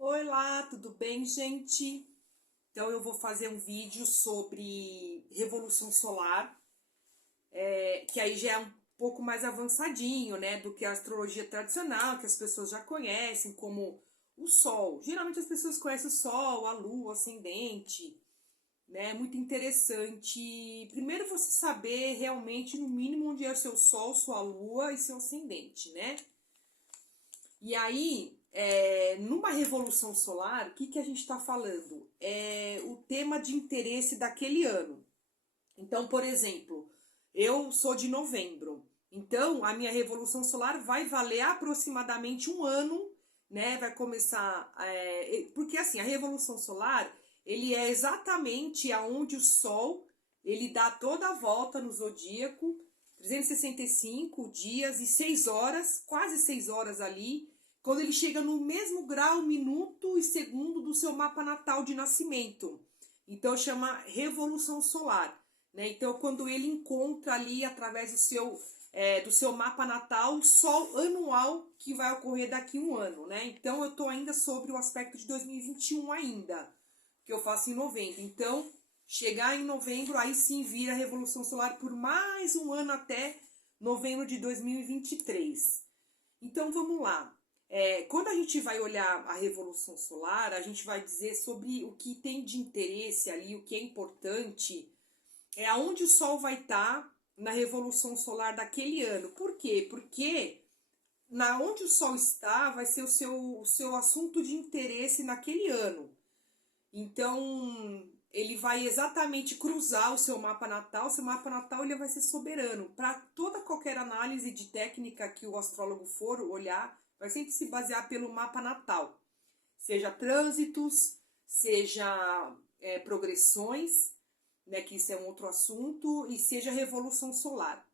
Oi lá, tudo bem, gente? Então eu vou fazer um vídeo sobre revolução solar, que aí já é um pouco mais avançadinho, né, do que a astrologia tradicional, que as pessoas já conhecem, como o Sol. Geralmente as pessoas conhecem o Sol, a Lua, o ascendente, né? É muito interessante. Primeiro você saber realmente, no mínimo, onde é o seu Sol, sua Lua e seu ascendente, né? E aí, numa revolução solar, o que, que a gente está falando? É o tema de interesse daquele ano. Então, por exemplo, eu sou de novembro. Então, a minha revolução solar vai valer aproximadamente um ano, né? Vai começar. Porque assim, a revolução solar ele é exatamente aonde o Sol ele dá toda a volta no zodíaco, 365 dias e 6 horas, quase 6 horas ali, quando ele chega no mesmo grau, minuto e segundo do seu mapa natal de nascimento. Então chama revolução solar, né? Então quando ele encontra ali através do seu mapa natal o sol anual que vai ocorrer daqui a um ano, né? Então eu estou ainda sobre o aspecto de 2021 ainda, que eu faço em novembro. Então chegar em novembro aí sim vira revolução solar por mais um ano até novembro de 2023. Então vamos lá. Quando a gente vai olhar a Revolução Solar, a gente vai dizer sobre o que tem de interesse ali, o que é importante, é aonde o Sol vai estar na Revolução Solar daquele ano. Por quê? Porque na onde o Sol está vai ser o seu assunto de interesse naquele ano. Então, ele vai exatamente cruzar o seu mapa natal. O seu mapa natal ele vai ser soberano. Para toda qualquer análise de técnica que o astrólogo for olhar, vai sempre se basear pelo mapa natal. Seja trânsitos, seja progressões, né, que isso é um outro assunto, e seja revolução solar.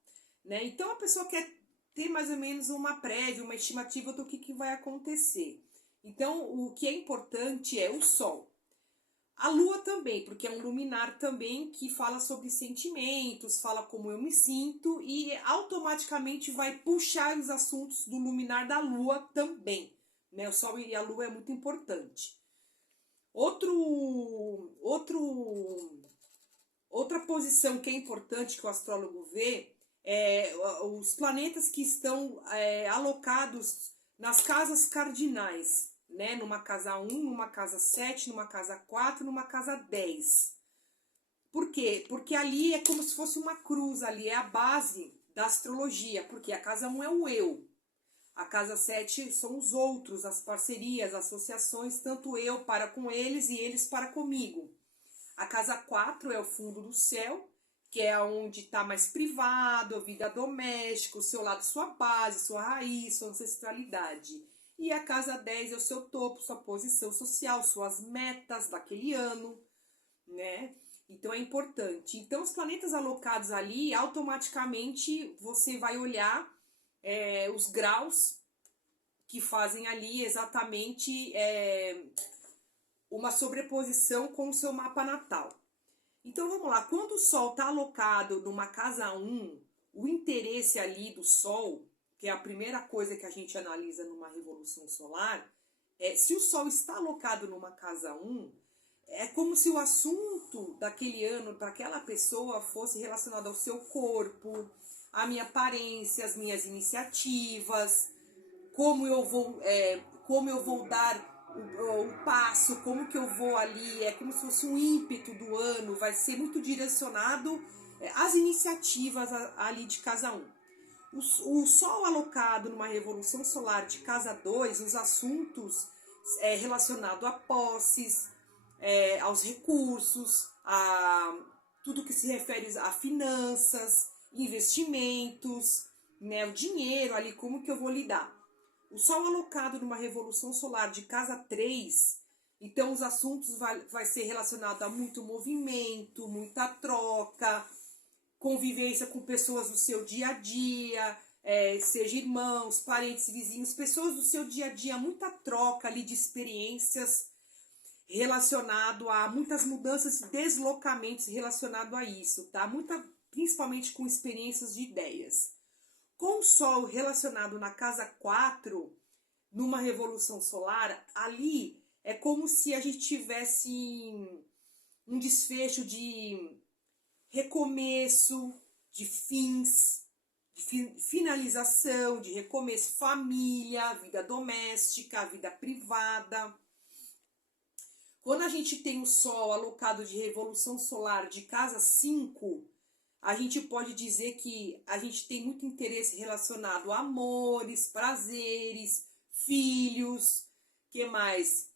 Né? Então, a pessoa quer ter mais ou menos uma prévia, uma estimativa do que vai acontecer. Então, o que é importante é o Sol. A lua também, porque é um luminar também que fala sobre sentimentos, fala como eu me sinto e automaticamente vai puxar os assuntos do luminar da lua também. Né? O sol e a lua é muito importante. Outra posição que é importante que o astrólogo vê é os planetas que estão alocados nas casas cardinais, né? Numa casa 1, numa casa 7, numa casa 4, numa casa 10. Por quê? Porque ali é como se fosse uma cruz, ali é a base da astrologia, porque a casa 1 é o eu, a casa 7 são os outros, as parcerias, associações, tanto eu para com eles e eles para comigo. A casa 4 é o fundo do céu, que é onde está mais privado, a vida doméstica, o seu lado, sua base, sua raiz, sua ancestralidade. E a casa 10 é o seu topo, sua posição social, suas metas daquele ano, né? Então é importante. Então os planetas alocados ali, automaticamente você vai olhar os graus que fazem ali exatamente uma sobreposição com o seu mapa natal. Então vamos lá, quando o Sol está alocado numa casa 1, o interesse ali do Sol, que é a primeira coisa que a gente analisa numa revolução solar, se o Sol está alocado numa casa 1, é como se o assunto daquele ano para aquela pessoa fosse relacionado ao seu corpo, à minha aparência, às minhas iniciativas, como eu vou dar o passo, como que eu vou ali, é como se fosse um ímpeto do ano, vai ser muito direcionado às iniciativas ali de casa 1. O Sol alocado numa revolução solar de casa 2, os assuntos relacionados a posses, aos recursos, a tudo que se refere a finanças, investimentos, né, o dinheiro ali, como que eu vou lidar. O Sol alocado numa revolução solar de casa 3, então os assuntos vai ser relacionado a muito movimento, muita troca, convivência com pessoas do seu dia a dia, seja irmãos, parentes, vizinhos, pessoas do seu dia a dia, muita troca ali de experiências relacionado a muitas mudanças e deslocamentos relacionado a isso, tá? Principalmente com experiências de ideias. Com o Sol relacionado na casa 4, numa revolução solar, ali é como se a gente tivesse um desfecho de recomeço, de fins, de finalização, de recomeço, família, vida doméstica, vida privada. Quando a gente tem o Sol alocado de revolução solar de casa 5, a gente pode dizer que a gente tem muito interesse relacionado a amores, prazeres, filhos, que mais?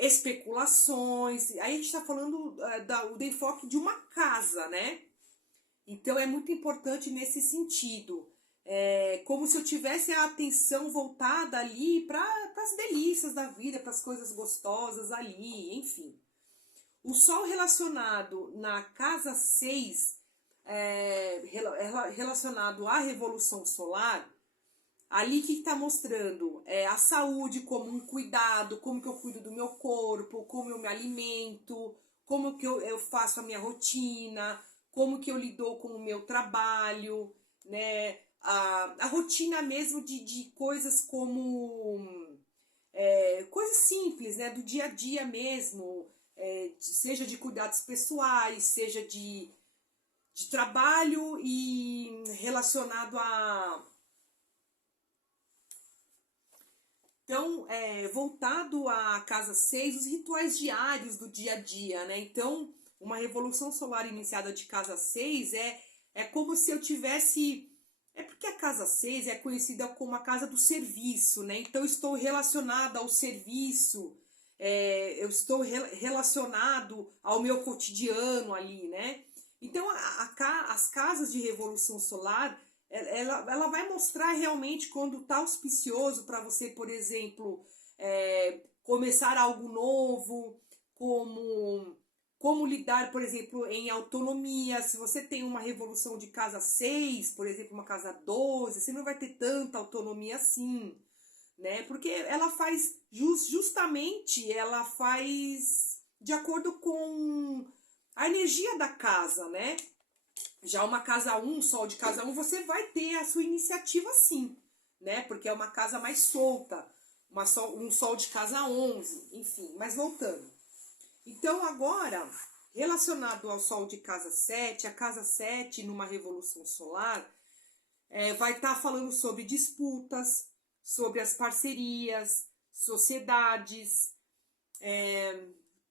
Especulações. Aí a gente está falando do enfoque de uma casa, né? Então é muito importante nesse sentido. Como se eu tivesse a atenção voltada ali para as delícias da vida, para as coisas gostosas ali, enfim. O Sol relacionado na casa 6, relacionado à revolução solar, ali que está mostrando a saúde como um cuidado, como que eu cuido do meu corpo, como eu me alimento, como que eu faço a minha rotina, como que eu lido com o meu trabalho, né? A rotina mesmo de coisas como coisas simples, né? Do dia a dia mesmo, seja de cuidados pessoais, seja de trabalho e relacionado a... Então, voltado à casa 6, os rituais diários do dia a dia, né? Então, uma revolução solar iniciada de casa 6 é como se eu tivesse... É porque a casa 6 é conhecida como a casa do serviço, né? Então, eu estou relacionada ao serviço, eu estou relacionado ao meu cotidiano ali, né? Então, as casas de revolução solar, ela vai mostrar realmente quando está auspicioso para você, por exemplo, começar algo novo, como lidar, por exemplo, em autonomia. Se você tem uma revolução de casa 6, por exemplo, uma casa 12, você não vai ter tanta autonomia assim, né? Porque ela faz, justamente, ela faz de acordo com a energia da casa, né? Já uma casa 1, Sol de casa 1, você vai ter a sua iniciativa sim, né? Porque é uma casa mais solta, um Sol de casa 11, enfim, mas voltando. Então, agora, relacionado ao Sol de casa 7, a casa 7 numa revolução solar, vai estar falando sobre disputas, sobre as parcerias, sociedades,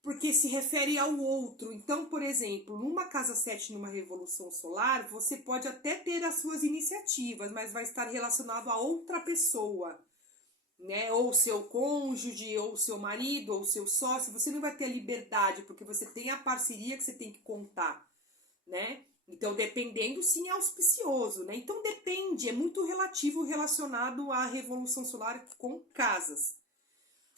porque se refere ao outro. Então, por exemplo, numa casa 7, numa revolução solar, você pode até ter as suas iniciativas, mas vai estar relacionado a outra pessoa, né? Ou seu cônjuge, ou seu marido, ou seu sócio. Você não vai ter a liberdade, porque você tem a parceria que você tem que contar, né? Então, dependendo, sim, é auspicioso, né? Então, depende, é muito relativo relacionado à revolução solar com casas.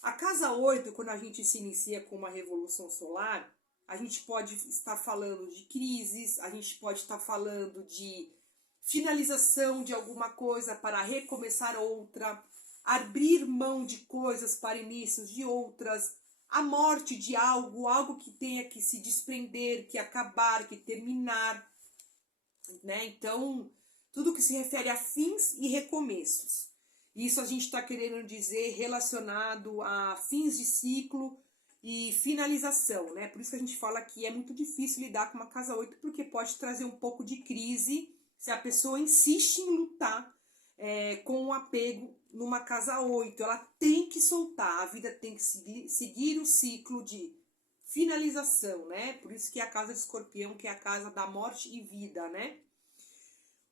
A casa 8, quando a gente se inicia com uma revolução solar, a gente pode estar falando de crises, a gente pode estar falando de finalização de alguma coisa para recomeçar outra, abrir mão de coisas para inícios de outras, a morte de algo que tenha que se desprender, que acabar, que terminar, né? Então, tudo que se refere a fins e recomeços. Isso a gente está querendo dizer relacionado a fins de ciclo e finalização, né? Por isso que a gente fala que é muito difícil lidar com uma casa 8, porque pode trazer um pouco de crise se a pessoa insiste em lutar com o apego numa casa 8. Ela tem que soltar, a vida tem que seguir o ciclo de finalização, né? Por isso que é a casa de Escorpião, que é a casa da morte e vida, né?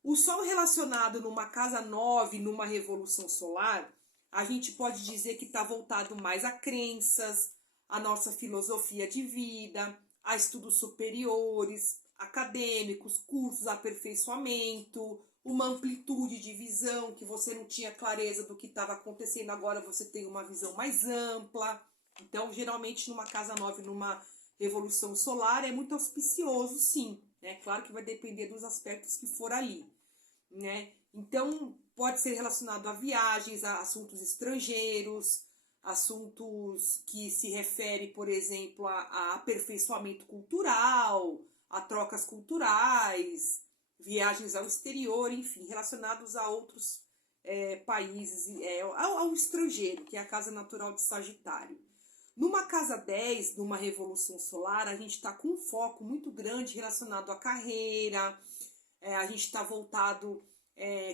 O Sol relacionado numa casa 9, numa revolução solar, a gente pode dizer que está voltado mais a crenças, a nossa filosofia de vida, a estudos superiores, acadêmicos, cursos, aperfeiçoamento, uma amplitude de visão, que você não tinha clareza do que estava acontecendo, agora você tem uma visão mais ampla. Então, geralmente, numa casa 9, numa revolução solar, é muito auspicioso, sim. Né? Claro que vai depender dos aspectos que for ali, né? Então, pode ser relacionado a viagens, a assuntos estrangeiros, assuntos que se referem, por exemplo, a aperfeiçoamento cultural, a trocas culturais, viagens ao exterior, enfim, relacionados a outros países, ao estrangeiro, que é a casa natural de Sagitário. Numa casa 10, numa revolução solar, a gente está com um foco muito grande relacionado à carreira, a gente está voltado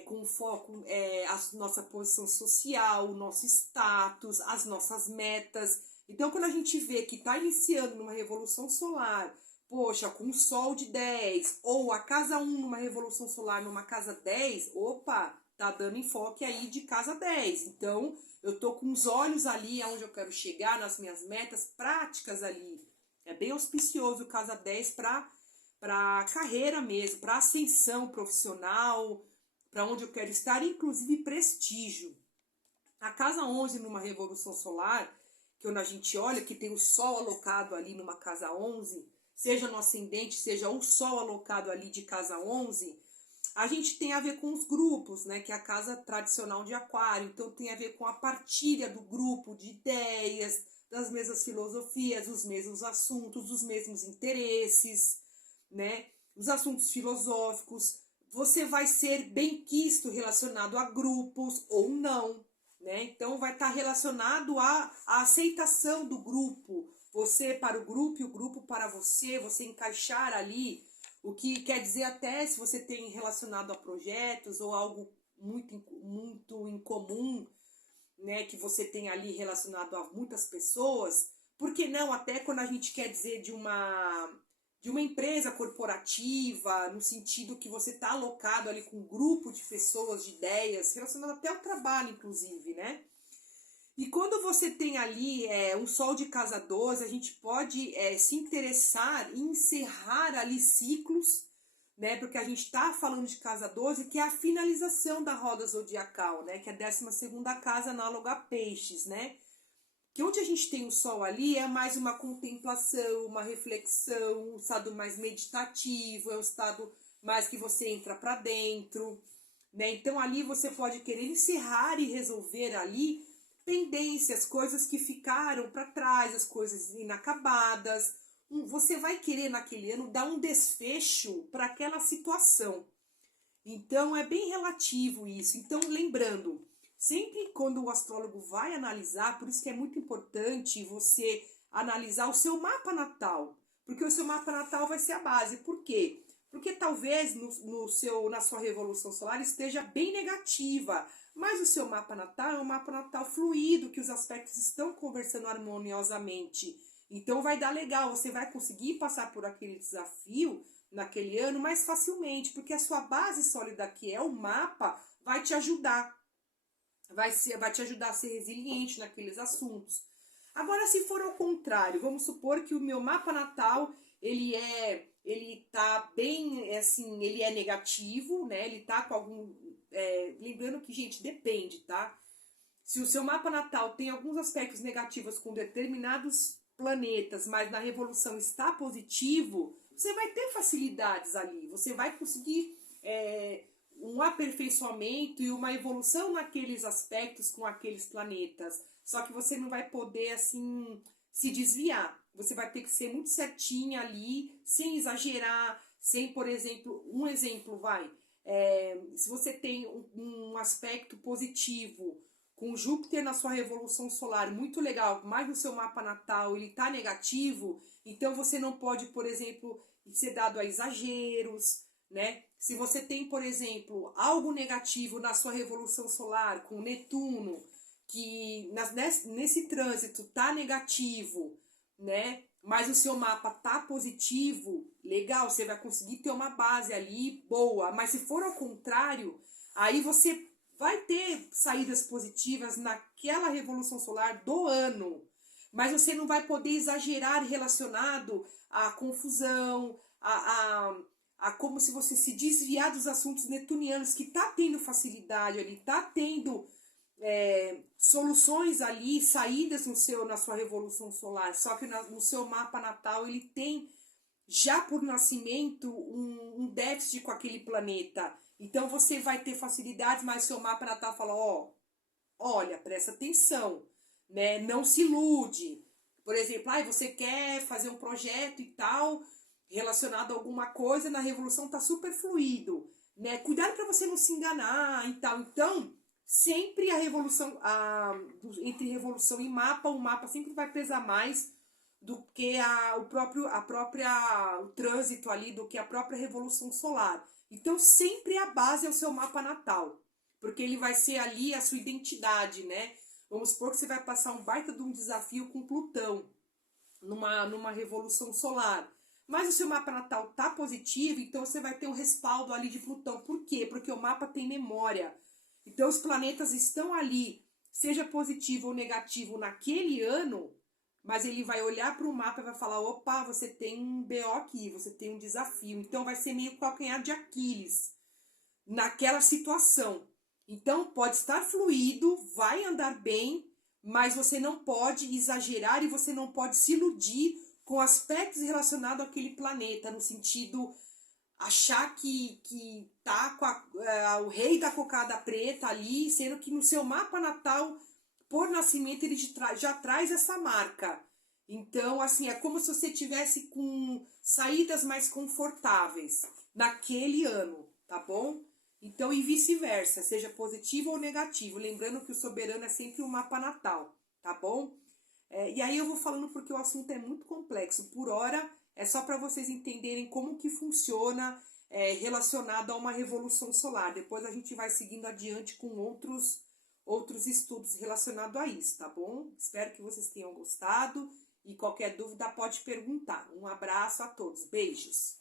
com foco a nossa posição social, o nosso status, as nossas metas. Então, quando a gente vê que está iniciando numa revolução solar, poxa, com um sol de 10, ou a casa 1 numa revolução solar numa casa 10, opa, tá dando enfoque aí de casa 10. Então, eu tô com os olhos ali aonde eu quero chegar, nas minhas metas práticas ali. É bem auspicioso casa 10 para carreira mesmo, para ascensão profissional, para onde eu quero estar, inclusive prestígio. A casa 11 numa revolução solar, que quando a gente olha que tem o sol alocado ali numa casa 11, seja no ascendente, seja o sol alocado ali de casa 11, a gente tem a ver com os grupos, né, que é a casa tradicional de aquário, então tem a ver com a partilha do grupo de ideias, das mesmas filosofias, os mesmos assuntos, os mesmos interesses, né, os assuntos filosóficos. Você vai ser bem quisto relacionado a grupos ou não, né? Então vai estar relacionado à aceitação do grupo, você para o grupo e o grupo para você, você encaixar ali, o que quer dizer até se você tem relacionado a projetos ou algo muito incomum, né, que você tem ali relacionado a muitas pessoas, por que não até quando a gente quer dizer de uma empresa corporativa, no sentido que você está alocado ali com um grupo de pessoas, de ideias, relacionado até ao trabalho, inclusive, né? E quando você tem ali um sol de casa 12, a gente pode se interessar em encerrar ali ciclos, né? Porque a gente está falando de casa 12, que é a finalização da roda zodiacal, né? Que é a 12ª casa análoga a peixes, né? Que onde a gente tem o sol ali é mais uma contemplação, uma reflexão, um estado mais meditativo, é um estado mais que você entra para dentro, né? Então ali você pode querer encerrar e resolver ali pendências, coisas que ficaram para trás, as coisas inacabadas. Você vai querer naquele ano dar um desfecho para aquela situação. Então é bem relativo isso. Então lembrando, sempre quando o astrólogo vai analisar, por isso que é muito importante você analisar o seu mapa natal, porque o seu mapa natal vai ser a base. Por quê? Porque talvez na sua revolução solar esteja bem negativa, mas o seu mapa natal é um mapa natal fluido, que os aspectos estão conversando harmoniosamente. Então vai dar legal, você vai conseguir passar por aquele desafio naquele ano mais facilmente, porque a sua base sólida, que é o mapa, vai te ajudar. Vai te ajudar a ser resiliente naqueles assuntos. Agora, se for ao contrário, vamos supor que o meu mapa natal, ele tá bem, assim, ele é negativo, né? Ele tá com algum... lembrando que, gente, depende, tá? Se o seu mapa natal tem alguns aspectos negativos com determinados planetas, mas na revolução está positivo, você vai ter facilidades ali, você vai conseguir um aperfeiçoamento e uma evolução naqueles aspectos com aqueles planetas. Só que você não vai poder, assim, se desviar. Você vai ter que ser muito certinha ali, sem exagerar, sem, por exemplo, se você tem um aspecto positivo com Júpiter na sua revolução solar, muito legal, mas no seu mapa natal ele está negativo, então você não pode, por exemplo, ser dado a exageros, né? Se você tem, por exemplo, algo negativo na sua revolução solar com Netuno, que nesse trânsito tá negativo, né? Mas o seu mapa tá positivo, legal, você vai conseguir ter uma base ali boa. Mas se for ao contrário, aí você vai ter saídas positivas naquela revolução solar do ano. Mas você não vai poder exagerar relacionado à confusão, a como se você se desviar dos assuntos netunianos, que tá tendo facilidade ali, tá tendo soluções ali, saídas na sua revolução solar, só que no seu mapa natal ele tem já por nascimento um déficit com aquele planeta, então você vai ter facilidades, mas seu mapa natal fala, olha, presta atenção, né? Não se ilude, por exemplo, você quer fazer um projeto e tal, relacionado a alguma coisa, na revolução tá super fluido, né? Cuidado para você não se enganar e tal. Então, sempre a revolução, entre revolução e mapa, o mapa sempre vai pesar mais do que o trânsito ali, do que a própria revolução solar. Então sempre a base é o seu mapa natal, porque ele vai ser ali a sua identidade, né? Vamos supor que você vai passar um baita de um desafio com Plutão, numa revolução solar. Mas o seu mapa natal tá positivo, então você vai ter um respaldo ali de Plutão. Por quê? Porque o mapa tem memória. Então os planetas estão ali, seja positivo ou negativo naquele ano, mas ele vai olhar para o mapa e vai falar, opa, você tem um BO aqui, você tem um desafio. Então vai ser meio calcanhar de Aquiles naquela situação. Então pode estar fluido, vai andar bem, mas você não pode exagerar e você não pode se iludir com aspectos relacionados àquele planeta, no sentido achar que tá com o rei da cocada preta ali, sendo que no seu mapa natal, por nascimento, ele já traz essa marca. Então, assim, é como se você tivesse com saídas mais confortáveis naquele ano, tá bom? Então, e vice-versa, seja positivo ou negativo. Lembrando que o soberano é sempre o mapa natal, tá bom? E aí eu vou falando porque o assunto é muito complexo. Por hora, é só para vocês entenderem como que funciona relacionado a uma revolução solar. Depois a gente vai seguindo adiante com outros estudos relacionados a isso, tá bom? Espero que vocês tenham gostado e qualquer dúvida pode perguntar. Um abraço a todos, beijos!